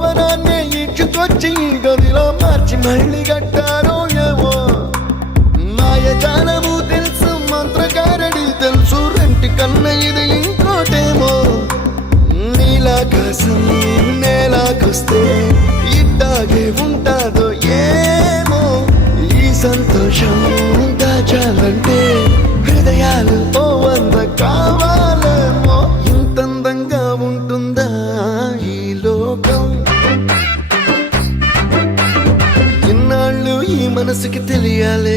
భవనాన్ని ఇచ్చుకొచ్చి గదిలో మార్చి మళ్ళీ కట్టారో ఏమో మాయజాలము తెలుసు మంత్రకారడి తెలుసు రెంటి కన్న ఇది ఇంకోటేమో నీలాకాశం నేలాకొస్తే ఇట్టాగే ఉంటాదో ఏమో ఈ సంతోషం దాచాలంటే హృదయాలు ఓ వంద కావాలేమో ఇంతందంగా ఉంటుందా ఈ లోకం ఇన్నాళ్ళు ఈ మనసుకి తెలియాలే